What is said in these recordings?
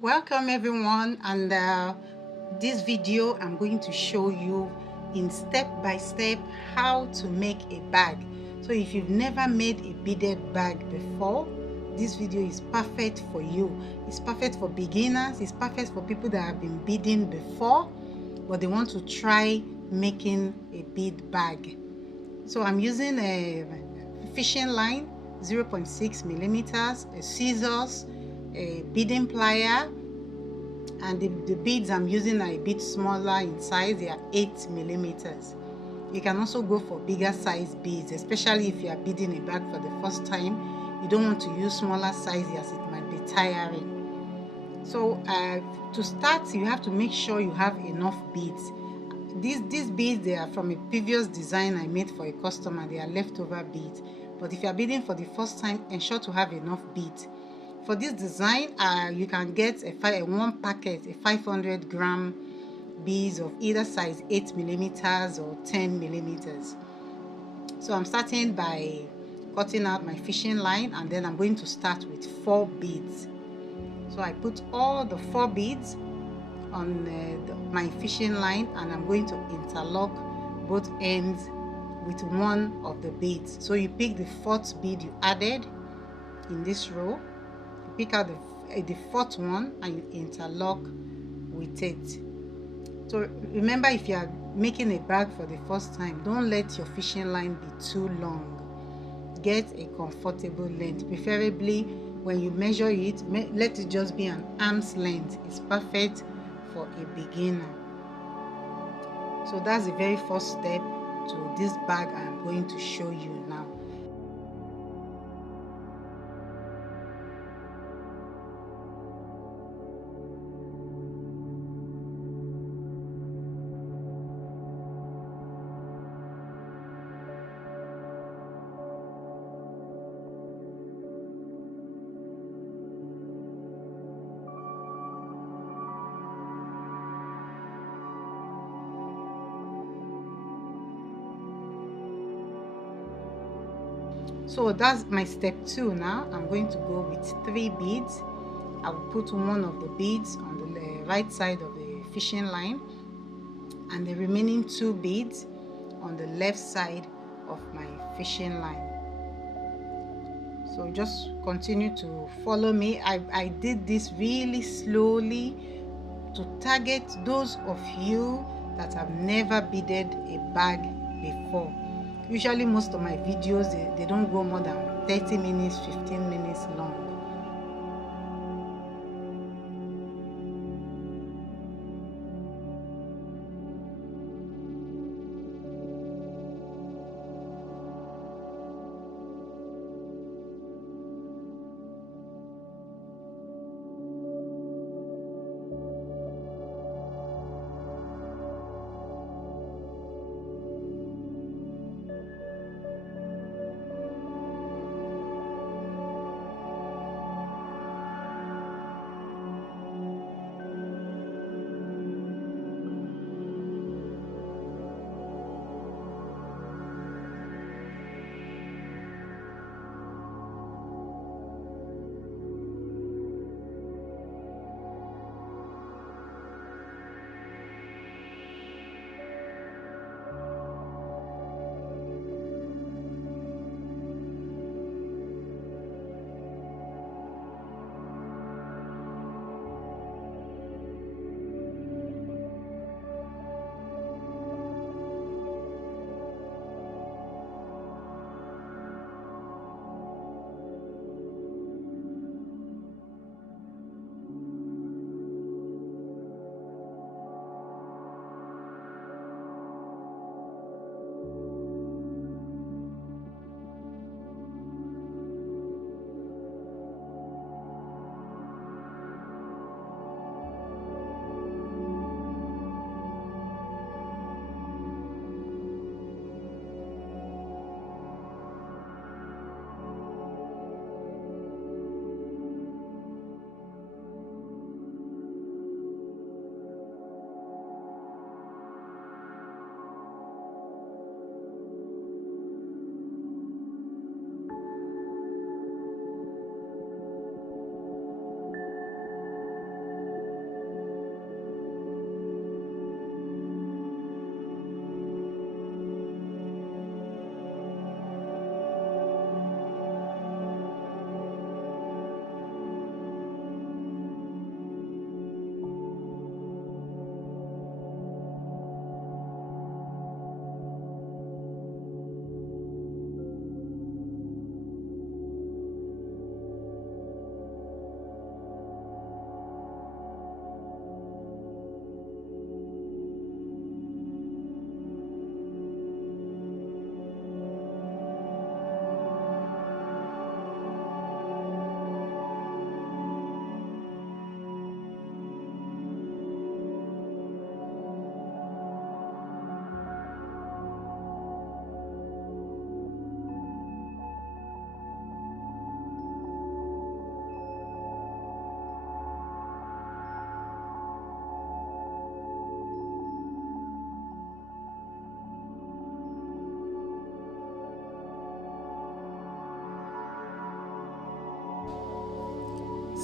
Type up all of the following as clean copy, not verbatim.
Welcome everyone, and this video I'm going to show you in step by step how to make a bag. So if you've never made a beaded bag before, this video is perfect for you. It's perfect for beginners, it's perfect for people that have been beading before but they want to try making a bead bag. So I'm using a fishing line 0.6 millimeters, a scissors, a beading plier, and the beads I'm using are a bit smaller in size. They are 8 millimeters. You can also go for bigger size beads, especially if you are beading a bag for the first time. You don't want to use smaller sizes as it might be tiring. So to start, you have to make sure you have enough beads. These beads, they are from a previous design I made for a customer. They are leftover beads, but if you are beading for the first time, ensure to have enough beads. For this design, you can get one packet, a 500-gram beads of either size 8 millimeters or 10 millimeters. So I'm starting by cutting out my fishing line, and then I'm going to start with 4 beads. So I put all the 4 beads on my fishing line, and I'm going to interlock both ends with one of the beads. So you pick the 4th bead you added in this row, you pick out the 4th one and you interlock with it. So remember, if you are making a bag for the first time, don't let your fishing line be too long. Get a comfortable length, preferably when you measure it, let it just be an arm's length. It's perfect for a beginner. So that's the very first step to this bag I'm going to show you now. So that's my step 2 now. I'm going to go with 3 beads. I will put one of the beads on the right side of the fishing line and the remaining 2 beads on the left side of my fishing line. So just continue to follow me. I did this really slowly to target those of you that have never beaded a bag before. Usually most of my videos, they don't go more than 30 minutes, 15 minutes long.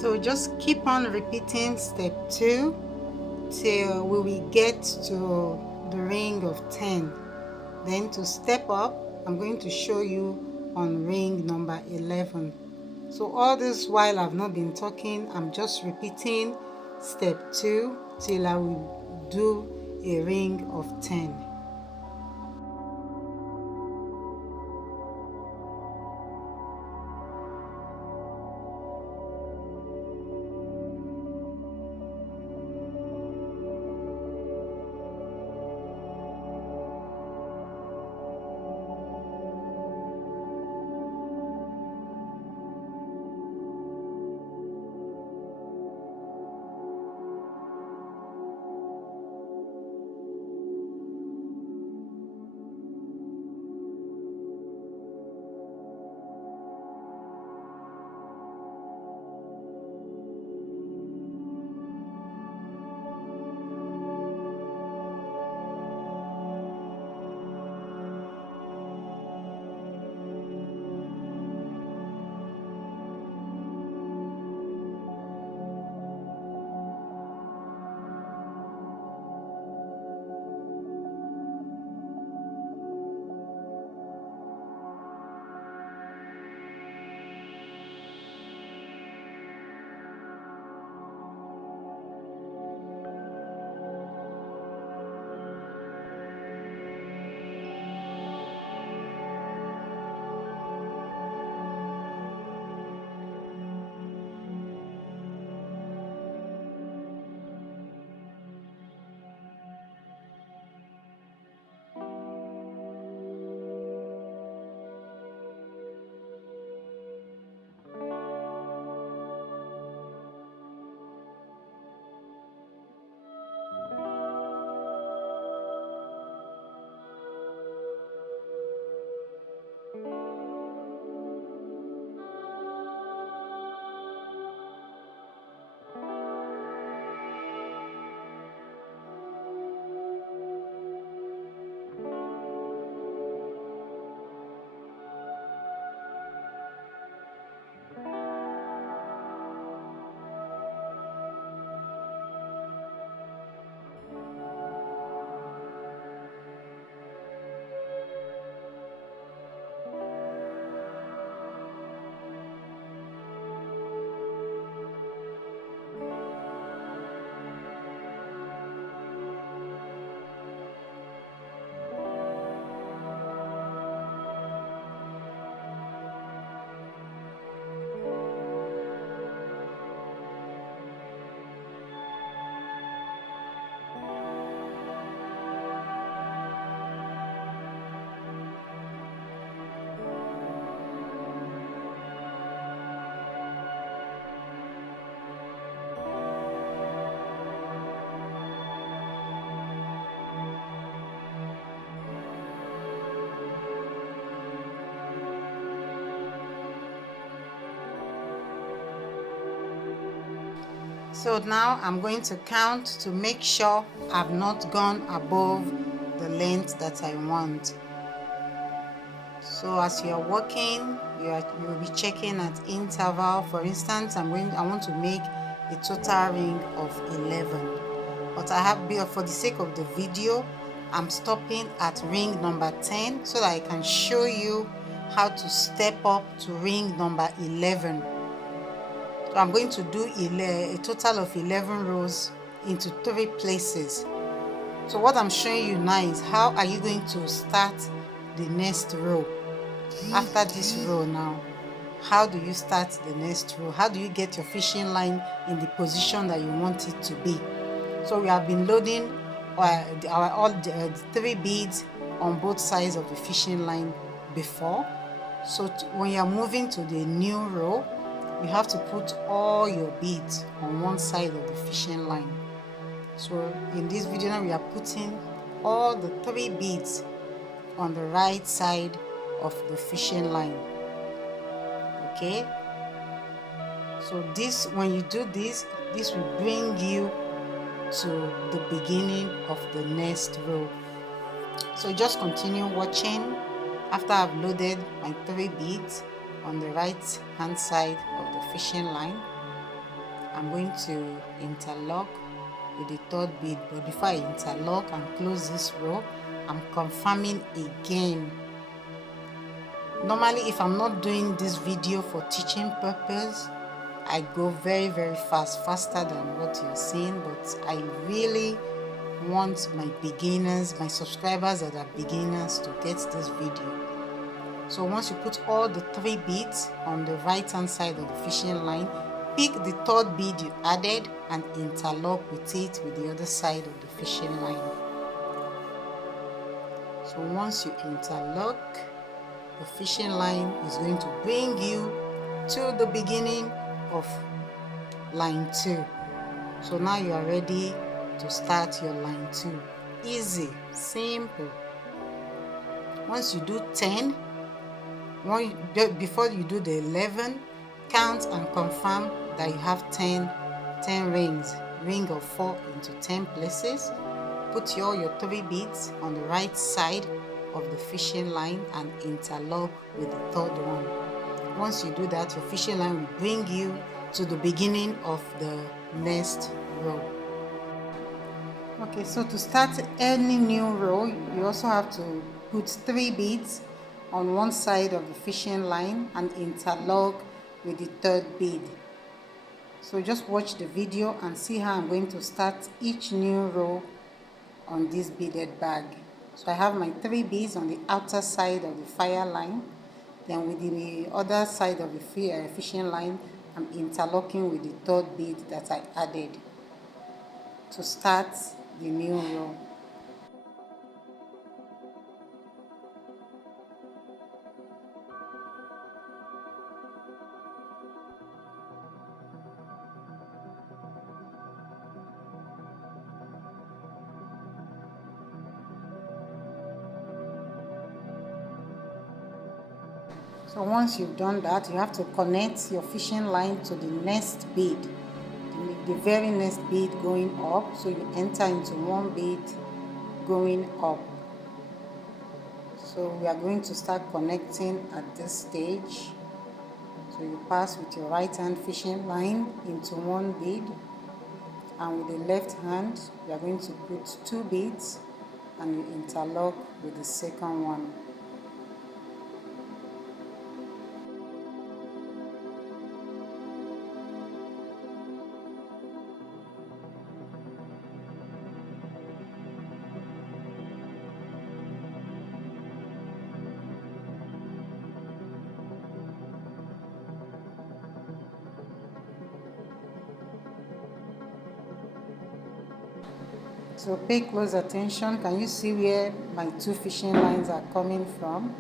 So just keep on repeating step 2 till we will get to the ring of 10. Then to step up, I'm going to show you on ring number 11. So all this while I've not been talking, I'm just repeating step 2 till I will do a ring of 10. So now I'm going to count to make sure I've not gone above the length that I want. So as you're working, you'll be checking at interval. For instance, I want to make a total ring of 11. But for the sake of the video, I'm stopping at ring number 10 so that I can show you how to step up to ring number 11. So I'm going to do a total of 11 rows into 3 places. So what I'm showing you now is how are you going to start the next row. After this row now, how do you start the next row? How do you get your fishing line in the position that you want it to be? So we have been loading all the 3 beads on both sides of the fishing line before. So when you're moving to the new row, you have to put all your beads on one side of the fishing line. So in this video now we are putting all the 3 beads on the right side of the fishing line. Okay, so when you do this will bring you to the beginning of the next row. So just continue watching. After I've loaded my 3 beads on the right hand side of the fishing line, I'm going to interlock with the third bead, but before I interlock and close this row, I'm confirming again. Normally, if I'm not doing this video for teaching purpose, I go very fast, faster than what you're seeing, but I really want my beginners, my subscribers that are beginners, to get this video. So once you put all the 3 beads on the right hand side of the fishing line, pick the third bead you added and interlock with it with the other side of the fishing line. So once you interlock, the fishing line is going to bring you to the beginning of line 2. So now you are ready to start your line 2. Easy, simple. Once you do 10, before you do the 11, count and confirm that you have 10 rings, ring of 4 into 10 places. Put all your 3 beads on the right side of the fishing line and interlock with the third one. Once you do that, your fishing line will bring you to the beginning of the next row. Okay, so to start any new row, you also have to put 3 beads on one side of the fishing line and interlock with the third bead. So just watch the video and see how I'm going to start each new row on this beaded bag. So I have my 3 beads on the outer side of the fire line. Then with the other side of the fishing line, I'm interlocking with the third bead that I added to start the new row. So once you've done that, you have to connect your fishing line to the next bead, the very next bead going up. So you enter into one bead going up. So we are going to start connecting at this stage. So you pass with your right hand fishing line into one bead, and with the left hand you are going to put 2 beads and you interlock with the second one. So pay close attention. Can you see where my 2 fishing lines are coming from?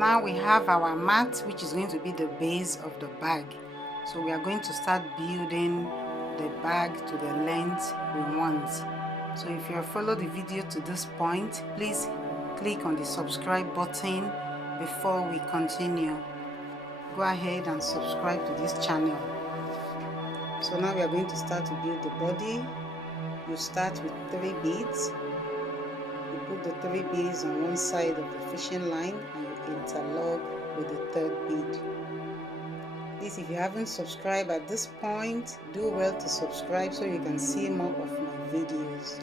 Now we have our mat, which is going to be the base of the bag. So we are going to start building the bag to the length we want. So if you have followed the video to this point, please click on the subscribe button before we continue. Go ahead and subscribe to this channel. So now we are going to start to build the body. You start with 3 beads. You put the 3 beads on one side of the fishing line and you interlock with the 3rd bead. Please, if you haven't subscribed at this point, do well to subscribe so you can see more of my videos.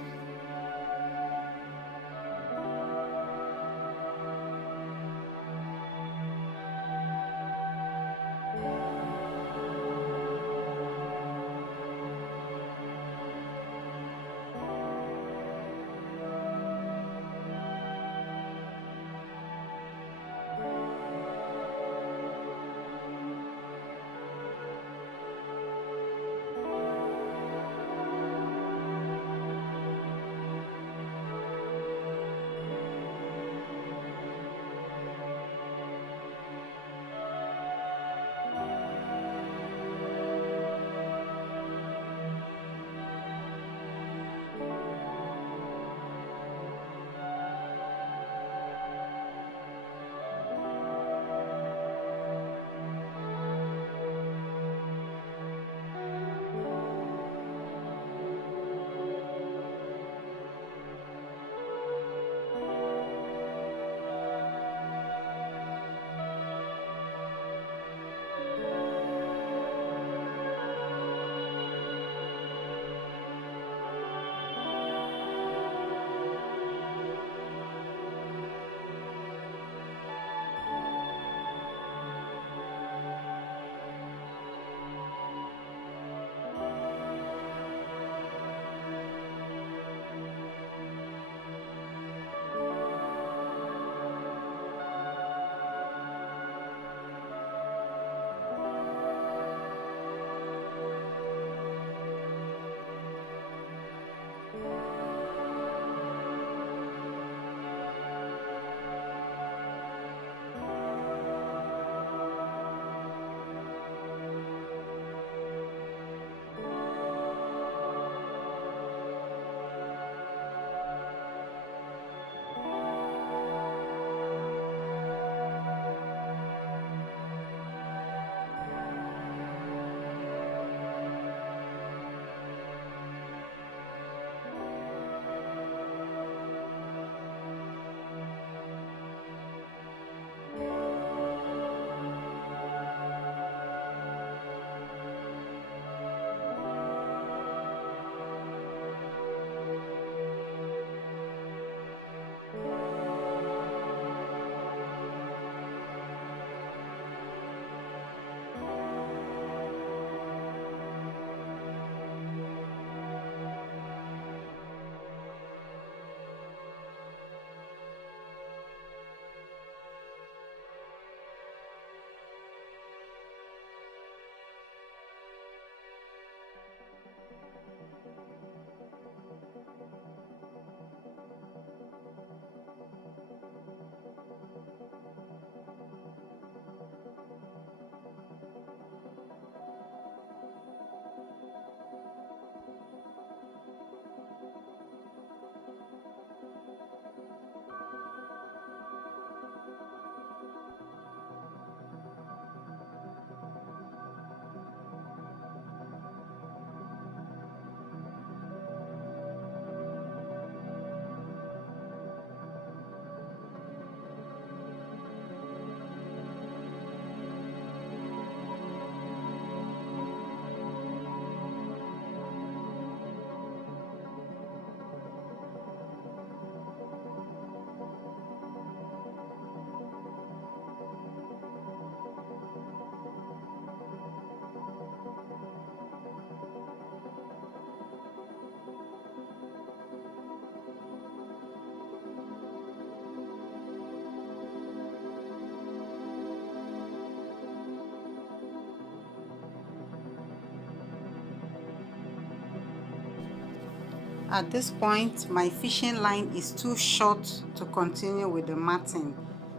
At this point, my fishing line is too short to continue with the matting.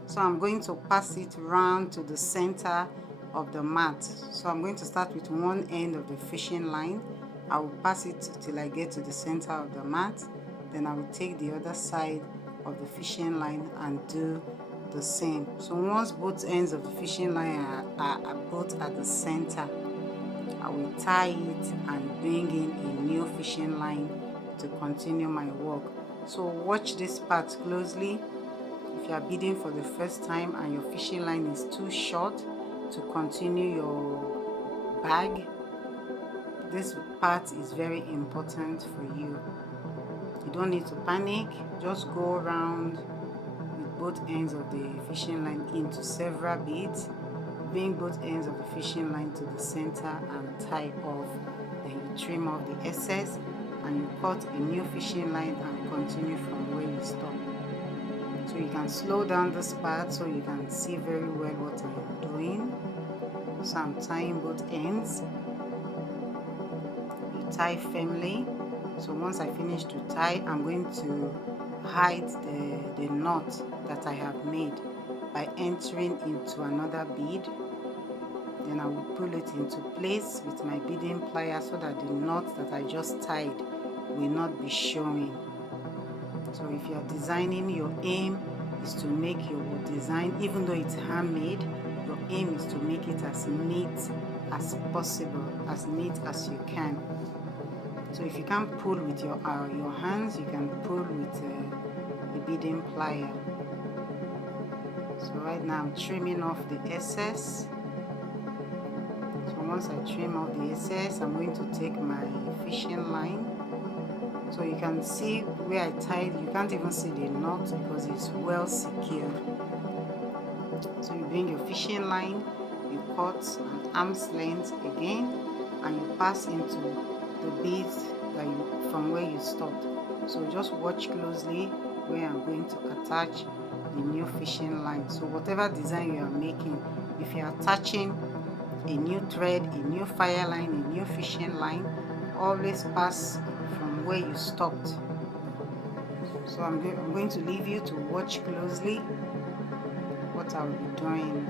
So I'm going to pass it round to the center of the mat. So I'm going to start with one end of the fishing line. I will pass it till I get to the center of the mat. Then I will take the other side of the fishing line and do the same. So once both ends of the fishing line are both at the center, I will tie it and bring in a new fishing line to continue my work. So watch this part closely. If you are beading for the first time and your fishing line is too short to continue your bag, this part is very important for you. You don't need to panic, just go around with both ends of the fishing line into several beads. Bring both ends of the fishing line to the center and tie off. Then you trim off the excess and you cut a new fishing line and continue from where you stop. So you can slow down this part so you can see very well what I am doing. So I'm tying both ends. You tie firmly. So once I finish to tie, I'm going to hide the knot that I have made by entering into another bead. Then I will pull it into place with my beading pliers so that the knot that I just tied will not be showing. So if you are designing, your aim is to make your design, even though it's handmade, your aim is to make it as neat as possible, as neat as you can. So if you can't pull with your hands, you can pull with a beading plier. So right now I'm trimming off the excess. So once I trim off the excess, I'm going to take my fishing line. So you can see where I tied, you can't even see the knot because it's well secured. So you bring your fishing line, you cut an arm's length again, and you pass into the beads that from where you stopped. So just watch closely where I'm going to attach the new fishing line. So whatever design you are making, if you are attaching a new thread, a new fire line, a new fishing line, always pass from where you stopped. So I'm going to leave you to watch closely what I'll be doing.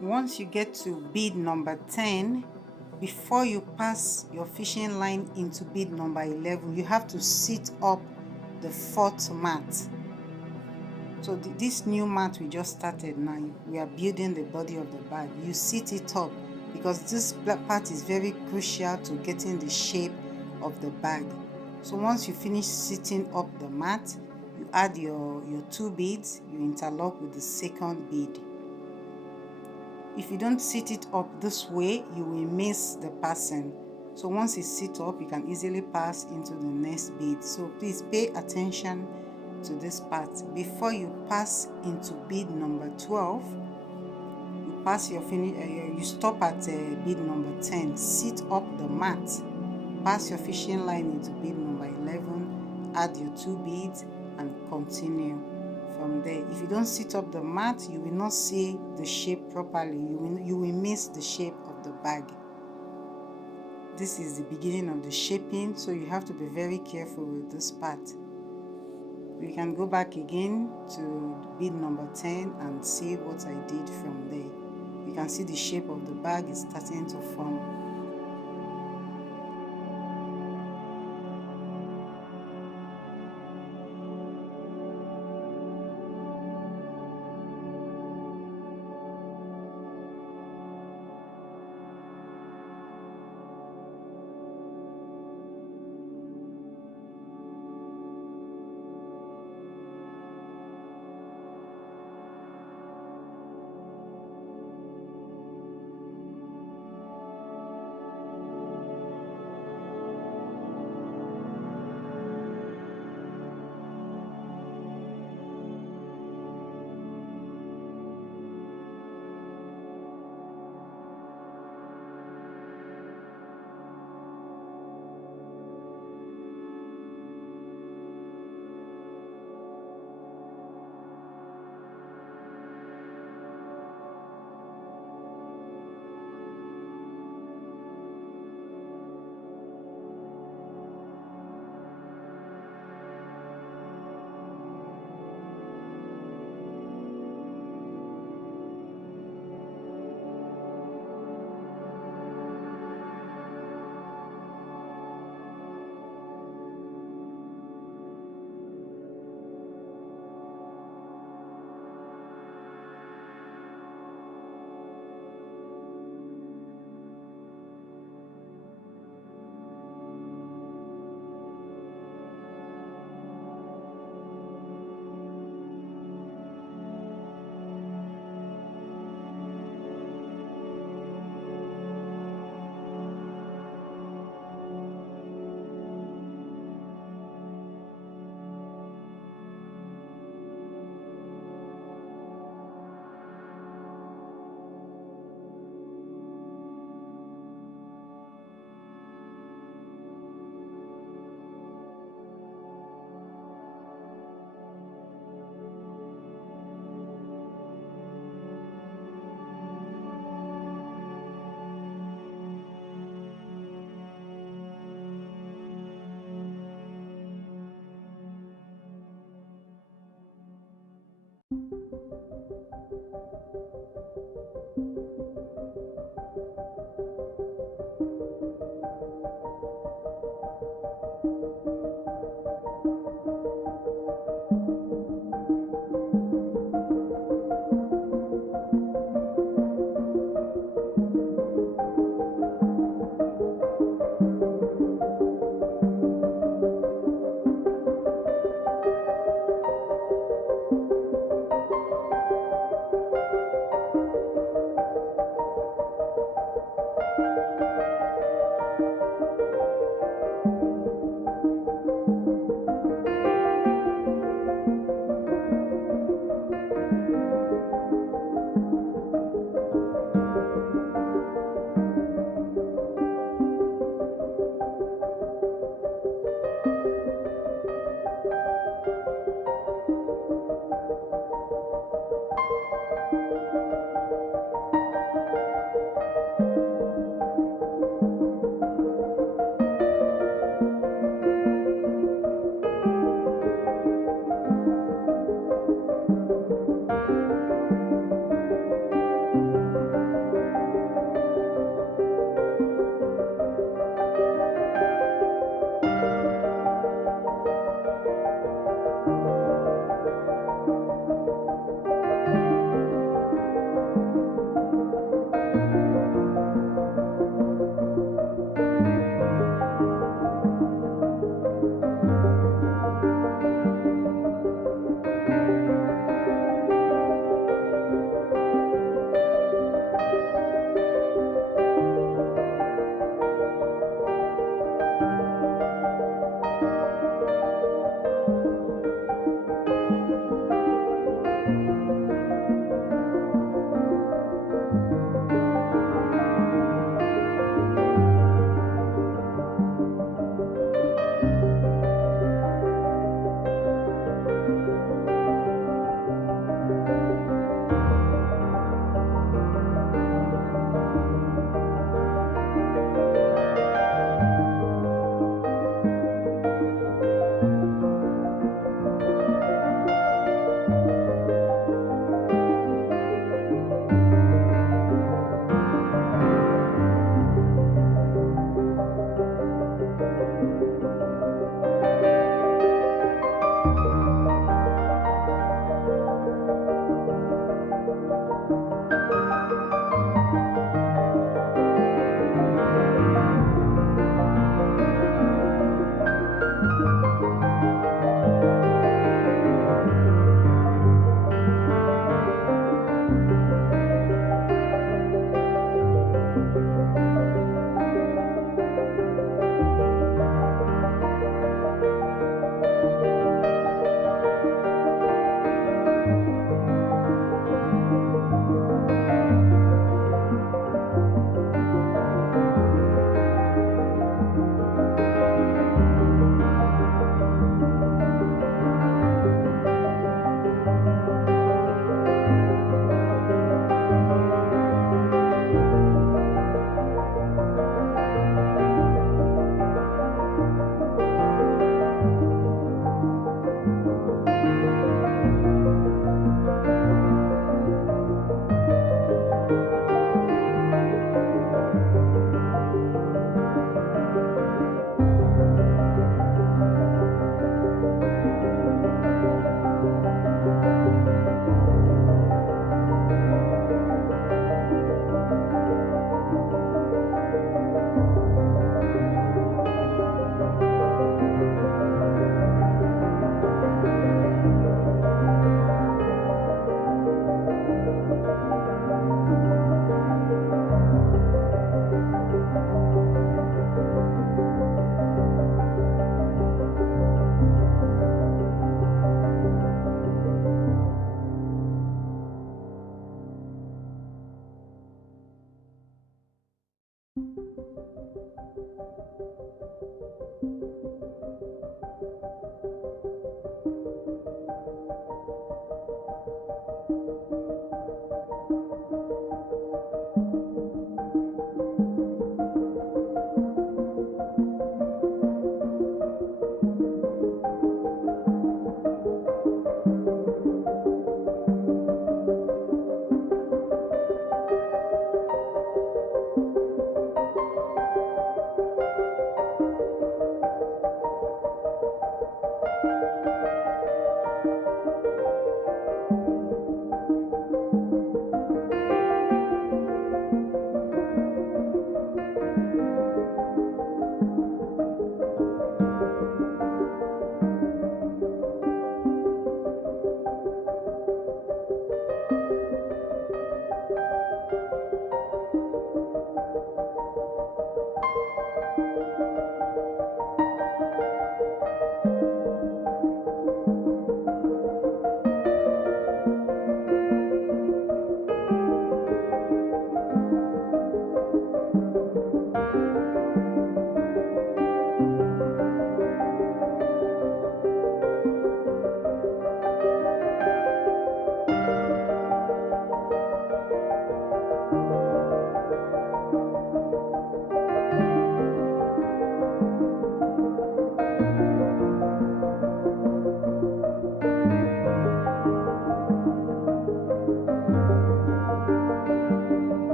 Once you get to bead number 10, before you pass your fishing line into bead number 11, you have to sit up the fourth mat. So this new mat we just started now, we are building the body of the bag. You sit it up because this part is very crucial to getting the shape of the bag. So once you finish sitting up the mat, you add your 2 beads, you interlock with the second bead. If you don't sit it up this way, you will miss the passing. So once it's sit up, you can easily pass into the next bead. So please pay attention to this part. Before you pass into bead number 12, you pass your you stop at bead number 10. Sit up the mat, pass your fishing line into bead number 11, add your 2 beads, and continue from there. If you don't sit up the mat, you will not see the shape properly. You will miss the shape of the bag. This is the beginning of the shaping, so you have to be very careful with this part. We can go back again to bead number 10 and see what I did from there. You can see the shape of the bag is starting to form.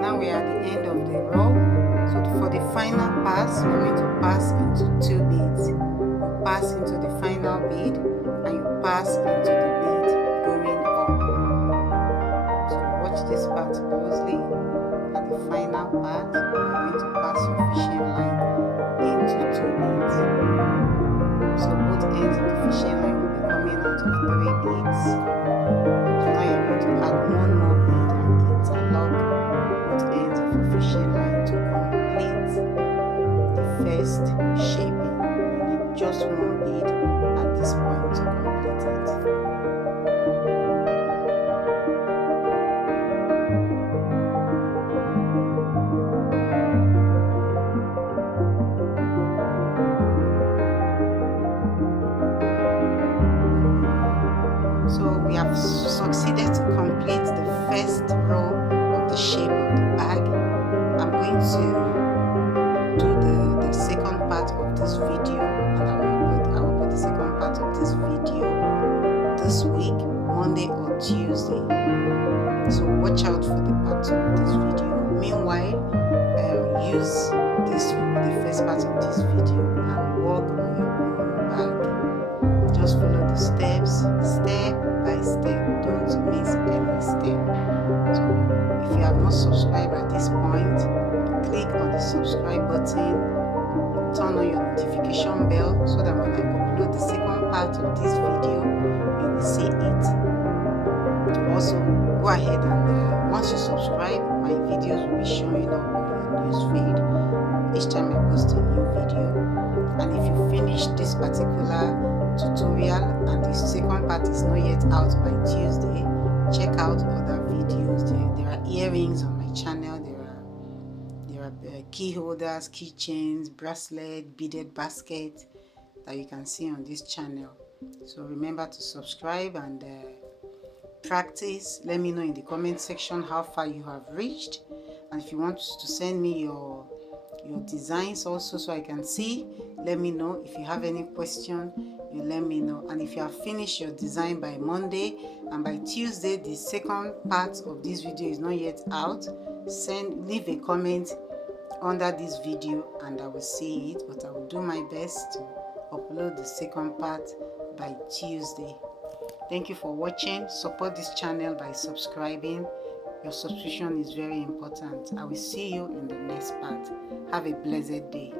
Now we are at the end of the row. So for the final pass, we're going to pass into 2 beads. You pass into the final bead and you pass into the bead going up. So watch this part closely. At the final part, you're going to pass your fishing line into 2 beads. So both ends of the fishing line will be coming out of 3 beads. So now you're going to add one more bead and interlock both ends of your fishing line to complete the first shaping. You need just one bead at this point to complete it. So we have succeeded to complete the first row of the shape of the bag. I'm going to do the second part of this video, and I will put the second part of this video this week, Monday or Tuesday. So watch out for the part of this video. Meanwhile, use the first part of this video and work on your own bag. Just follow the steps, step by step. Don't miss any step. So if you have not subscribed at this point, click on the subscribe button, turn on your notification bell so that when I upload the second part of this video, you will see it. Also, go ahead and once you subscribe, my videos will be showing up on your newsfeed each time I post a new video. And if you finish this particular tutorial and the second part is not yet out by Tuesday, check out other videos. There are earrings on my channel. There are key holders, keychains, bracelet, beaded basket that you can see on this channel. So remember to subscribe and practice. Let me know in the comment section how far you have reached, and if you want to send me your your designs also, so I can see. Let me know if you have any question. You let me know. And if you have finished your design by Monday and by Tuesday the second part of this video is not yet out, leave a comment under this video and I will see it, but I will do my best to upload the second part by Tuesday. Thank you for watching. Support this channel by subscribing. Your subscription is very important. I will see you in the next part. Have a blessed day.